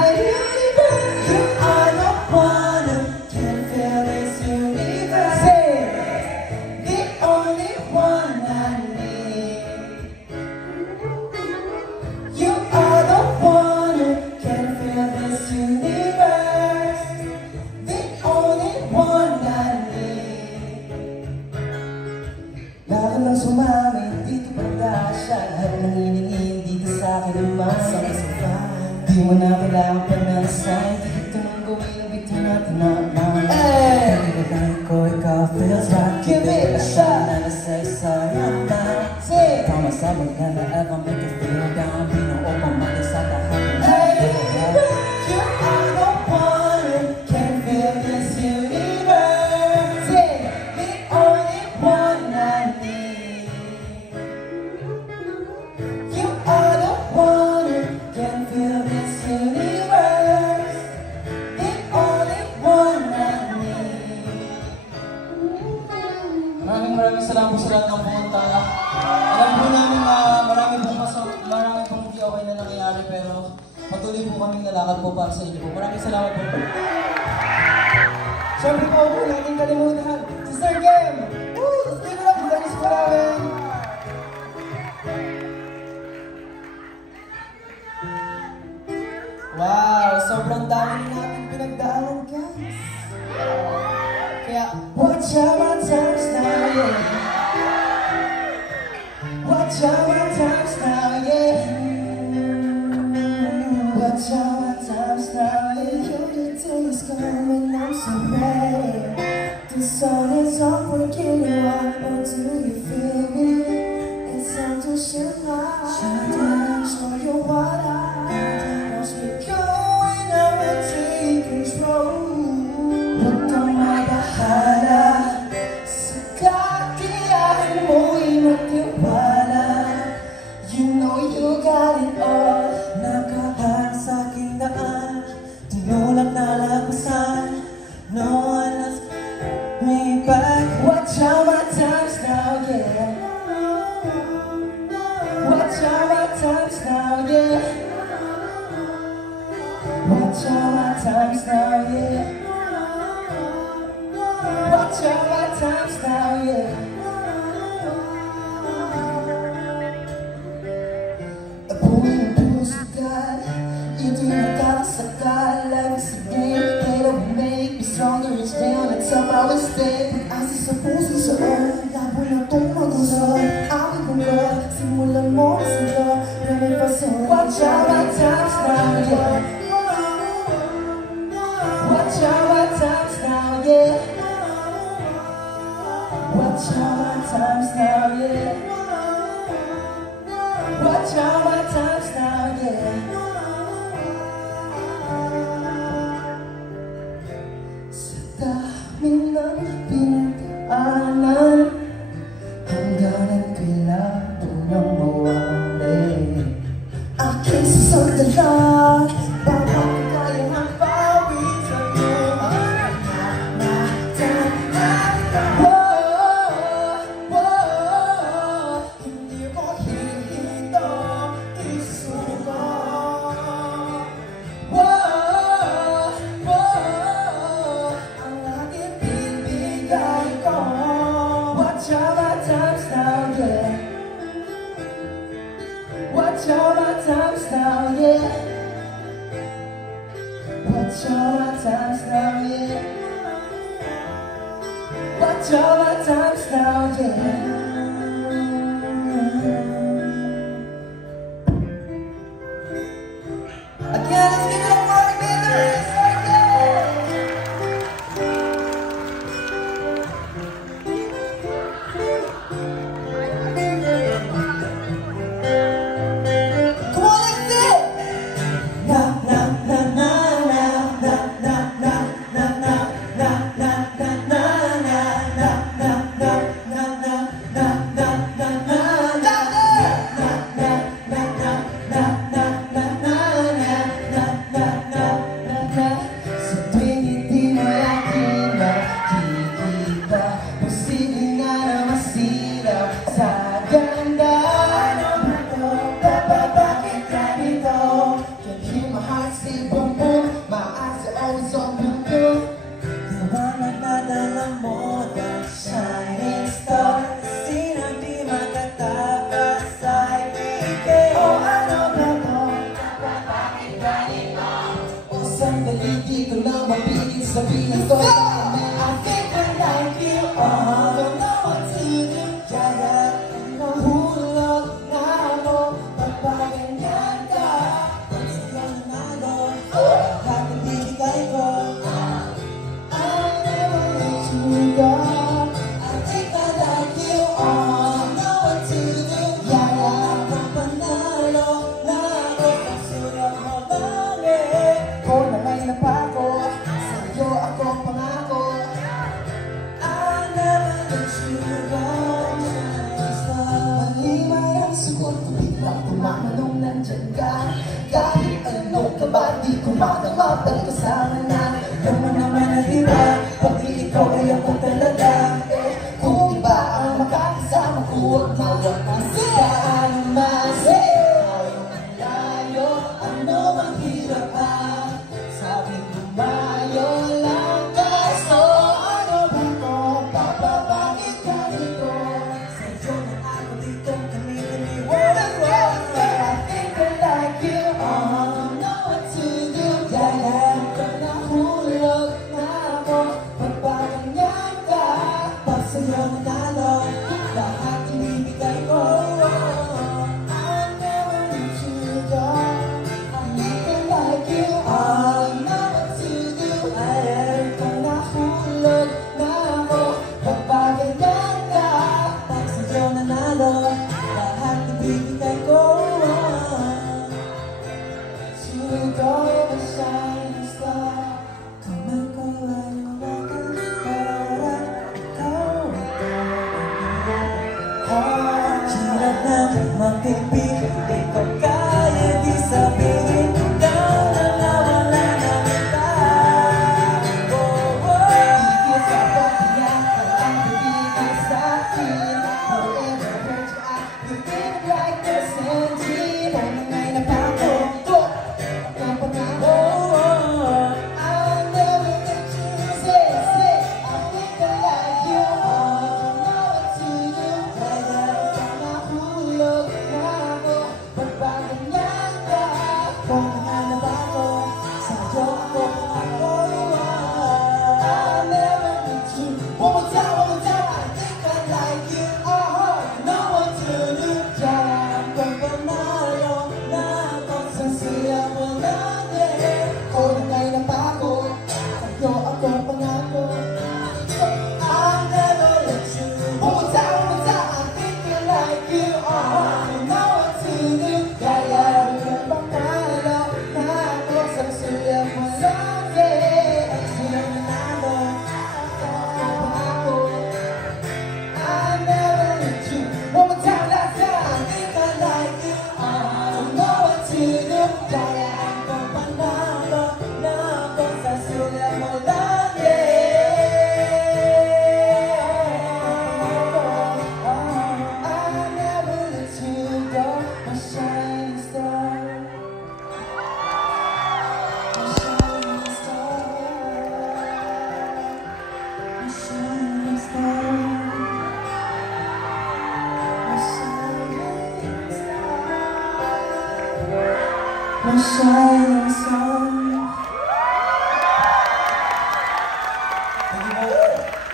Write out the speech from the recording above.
You are the one who can fill this universe. The only one I need. You are the one who can fill this universe. The only one I need. Lalo lang sumami, dito pagdasya. Lahat ng iningin dito sa akin naman. Di mo na kailangan pa na sign. Dito nang gawin ang bito natin na man. Pagkakain ko, ikaw feels right. Give it a shot. Na nasay-sayang na. Ikaw masabag na ever make you feel down. Binuo pang mati sa tahat. You are the one who can fill this universe. The only one I need. You are the one who can fill this universe. The only one I need. Maraming salamat po sa lahat ng pumunta. Alam po namin na marami pong hindi okay na nangyayari, pero patuloy po kaming lalakad po para sa inyo po. Maraming salamat po. Siyempre po po natin kalimutan si Sir Gem. Stay ko lang po tayo sa namin. Wow, sobrang dami natin pinagdaanan, guys. Kaya, watch out my times now, yeah. Watch out my times now, yeah. Watch out my times now, yeah. The day is coming, I'm so ready. The sun is up, we're getting out. Oh, do you feel me? It's time to shine light. Show you what I want you going, I will take control. Huwag kang mabahala sa kakayahan mo'y magtiwala. You know you got it all. Nakaharap sa aking daan, tinulak na lagpasan. No one has me back. Watch out my times now, yeah. Watch out my times now, yeah. Watch out my times now, yeah. Watch out my times now, yeah. Abuhin ang puso God, ito'y nakakasakal. Life is a game, it'll make me stronger each day on the top I will stay. Pag-asa sa puso sa earth, labo na itong mag-usap. Aking kongkot, simulan mo na sila. Ramay pa sa watch out my times now, yeah. Watch out my times now, yeah. Watch out my times now, yeah. Watch out my times now, yeah. Sa dami ng pinagdaanan, hanggang nagkailangan ko nang mawali. Aking sasandala, bawat kayang ang bawin sa lumahan natin. Hindi ko hinihintay isuko. Ang aking bibigay ko. Watch out my times now, yeah. Watch out my times now, yeah. Watch out my times now, yeah. Watch out my times now, yeah. Again, let's give it up for the Beatles. Come on, let's do it. Na na na na na na na na na na na na na na na na na na na Hindi ko na mapigil sabihin ko I think I like you, don't know what to do. Kaya nahulog na ako pagpag ganyan ka. Pag sa'yo nanalo, lahat ng bibigay ko. I'll never let you go. I think I like you, don't know what to do. Kaya panalo na ako pag sulat mo lang kung na may napako, sa'yo ako pangako. I'll never let you go. Malimay ang sugot ko, biglang tumatanong nandyan ka. Kahit ano ka ba, di ko matanggap ang kasama na. Alam mo naman na diba, pag di ikaw ay ako talaga. Kung iba ang makakasama ko, huwag na huwag na saan mas. Layo, ano ang hirap pa? Sabi ko mayo lang ka. So ano ba ko, papabakit ka dito? Sa'yo na ako dito, kami-kami, walang wala. I think I like you, don't know what to do. Dahil ka nahulog na ako pagpaganyan ka. Pag sa'yo nanalo, lahat ibibigay ko. I'll never let you go. I think I like you, don't know what to do. Dahil ka nahulog na ako pagpaganyan ka. Pag sa'yo nanalo, lahat ibibigay ko. To go the shining star. Kaman ko'y waliwagan para ikaw hirap na magtipid, di ko kaya di sabihin ikaw na nawala na kita. Higit sa pagkakas ang bibigay sa'kin. Forever heard you out, you feel like this engine. Kung na ngay napako, ang pangako. I'll never let you say, I think I like you, don't know what to do. Kaya ka nahulog na ako pagpaganyan ka. Kung nahanap ako, sa'yo ako pangako. I'll never let you. One more time, I think I like you, know what to do. Kaya kung panalo na ako, sasaya mo lang kung nangay na pa ako, sa'yo ako pangako. I'll never let you. One more time, I think I like you, know what to do. Kaya kung panalo na ako, sasaya mo lang pag sa'yo nanalo, sa'yo ako pangako. I'll never let you. One more time, last time. I think I like you, don't know what to do. Kaya kung panalo na ako, sasulat mo lang I'll never let you go, my shining star. My shining star. My shining star. My shining sun. Thank you.